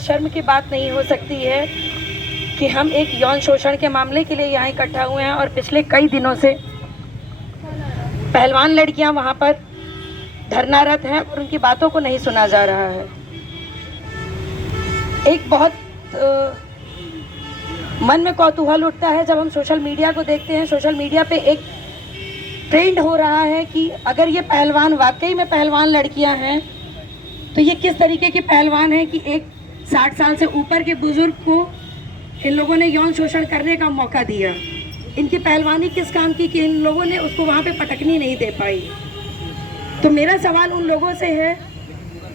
शर्म की बात नहीं हो सकती है कि हम एक यौन शोषण के मामले के लिए यहाँ इकट्ठा हुए हैं और पिछले कई दिनों से पहलवान लड़कियां वहाँ पर धरनारत हैं और उनकी बातों को नहीं सुना जा रहा है। एक बहुत मन में कौतूहल उठता है जब हम सोशल मीडिया को देखते हैं। सोशल मीडिया पे एक ट्रेंड हो रहा है कि अगर ये पहलवान वाकई में पहलवान लड़कियां हैं तो ये किस तरीके की पहलवान है कि एक 60 साल से ऊपर के बुजुर्ग को इन लोगों ने यौन शोषण करने का मौका दिया। इनकी पहलवानी किस काम की कि इन लोगों ने उसको वहाँ पे पटकनी नहीं दे पाई। तो मेरा सवाल उन लोगों से है,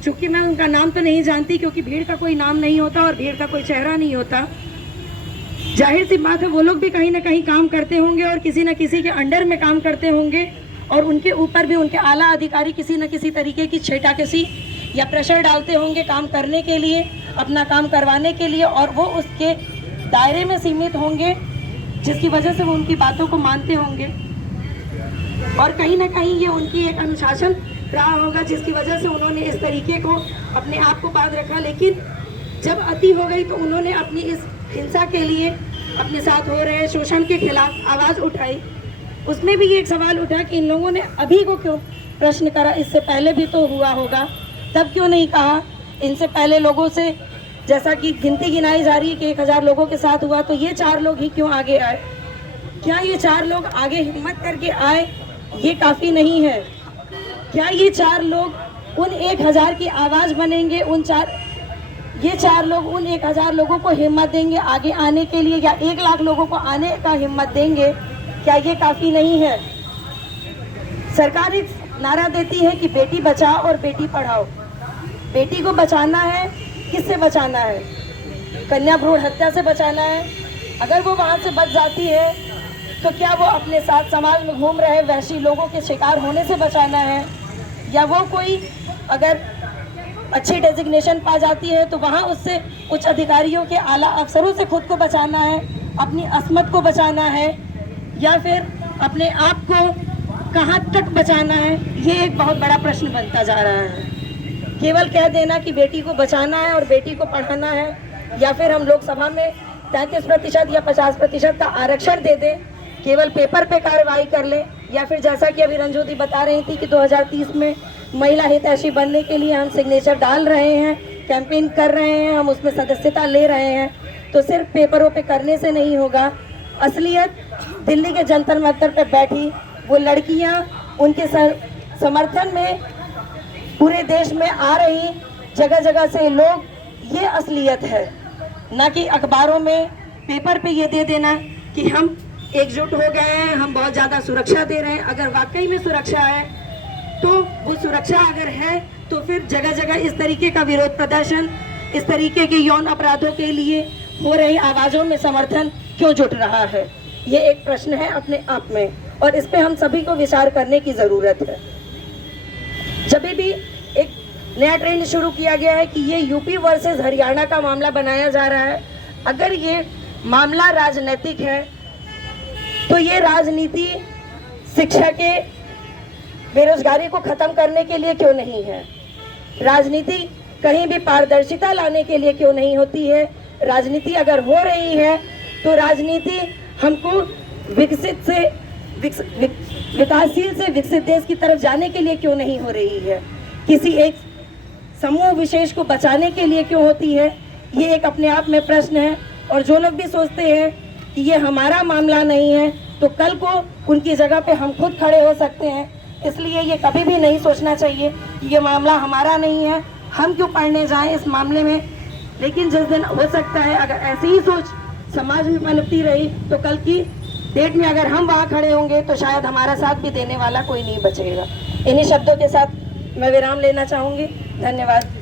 चूँकि मैं उनका नाम तो नहीं जानती क्योंकि भीड़ का कोई नाम नहीं होता और भीड़ का कोई चेहरा नहीं होता। जाहिर सी बात है वो लोग भी कहीं ना कहीं काम करते होंगे और किसी न किसी के अंडर में काम करते होंगे और उनके ऊपर भी उनके आला अधिकारी किसी न किसी तरीके की छेटाकसी या प्रेशर डालते होंगे काम करने के लिए, अपना काम करवाने के लिए, और वो उसके दायरे में सीमित होंगे जिसकी वजह से वो उनकी बातों को मानते होंगे और कहीं ना कहीं ये उनकी एक अनुशासन रहा होगा जिसकी वजह से उन्होंने इस तरीके को अपने आप को बांध रखा। लेकिन जब अति हो गई तो उन्होंने अपनी इस हिंसा के लिए अपने साथ हो रहे शोषण के खिलाफ आवाज़ उठाई। उसमें भी ये एक सवाल उठा कि इन लोगों ने अभी को क्यों प्रश्न करा, इससे पहले भी तो हुआ होगा, तब क्यों नहीं कहा। इनसे पहले लोगों से जैसा कि गिनती गिनाई जा रही है कि 1000 लोगों के साथ हुआ, तो ये 4 लोग ही क्यों आगे आए। क्या ये 4 लोग आगे हिम्मत करके आए ये काफ़ी नहीं है। क्या ये 4 लोग उन 1000 की आवाज़ बनेंगे, ये 4 लोग उन 1000 लोगों को हिम्मत देंगे आगे आने के लिए, या 1 लाख लोगों को आने का हिम्मत देंगे, क्या ये काफ़ी नहीं है। सरकार एक नारा देती है कि बेटी बचाओ और बेटी पढ़ाओ। बेटी को बचाना है, किससे बचाना है? कन्या भ्रूण हत्या से बचाना है। अगर वो वहाँ से बच जाती है तो क्या वो अपने साथ समाज में घूम रहे वैसी लोगों के शिकार होने से बचाना है, या वो कोई अगर अच्छी डेजिग्नेशन पा जाती है तो वहाँ उससे उच्च अधिकारियों के आला अफसरों से खुद को बचाना है, अपनी अस्मत को बचाना है, या फिर अपने आप को कहाँ तक बचाना है। ये एक बहुत बड़ा प्रश्न बनता जा रहा है। केवल कह देना कि बेटी को बचाना है और बेटी को पढ़ाना है, या फिर हम लोकसभा में 33% या 50% का आरक्षण दे दें, केवल पेपर पे कार्रवाई कर ले, या फिर जैसा कि अभी रंजू दी बता रही थी कि 2030 में महिला हितैषी बनने के लिए हम सिग्नेचर डाल रहे हैं, कैंपेन कर रहे हैं, हम उसमें सदस्यता ले रहे हैं। तो सिर्फ पेपरों पे करने से नहीं होगा। असलियत दिल्ली के जंतर मंतर पे बैठी वो लड़कियां, उनके समर्थन में पूरे देश में आ रही जगह जगह से लोग, ये असलियत है, ना कि अखबारों में पेपर पे ये दे देना कि हम एकजुट हो गए हैं, हम बहुत ज़्यादा सुरक्षा दे रहे हैं। अगर वाकई में सुरक्षा है तो वो सुरक्षा अगर है तो फिर जगह जगह इस तरीके का विरोध प्रदर्शन, इस तरीके के यौन अपराधों के लिए हो रही आवाज़ों में समर्थन क्यों जुट रहा है। ये एक प्रश्न है अपने आप में और इस पे हम सभी को विचार करने की ज़रूरत है। जब भी एक नया ट्रेंड शुरू किया गया है कि ये यूपी वर्सेस हरियाणा का मामला बनाया जा रहा है, अगर ये मामला राजनीतिक है तो ये राजनीति शिक्षा के बेरोजगारी को खत्म करने के लिए क्यों नहीं है। राजनीति कहीं भी पारदर्शिता लाने के लिए क्यों नहीं होती है। राजनीति अगर हो रही है तो राजनीति हमको विकासशील से विकसित देश की तरफ जाने के लिए क्यों नहीं हो रही है। किसी एक समूह विशेष को बचाने के लिए क्यों होती है। ये एक अपने आप में प्रश्न है। और जो लोग भी सोचते हैं कि ये हमारा मामला नहीं है तो कल को उनकी जगह पे हम खुद खड़े हो सकते हैं। इसलिए ये कभी भी नहीं सोचना चाहिए कि ये मामला हमारा नहीं है, हम क्यों पढ़ने जाएं इस मामले में। लेकिन जिस दिन हो सकता है अगर ऐसी ही सोच समाज में पनपती रही तो कल की डेट में अगर हम वहाँ खड़े होंगे तो शायद हमारा साथ भी देने वाला कोई नहीं बचेगा। इन्हीं शब्दों के साथ मैं विराम लेना चाहूँगी। धन्यवाद।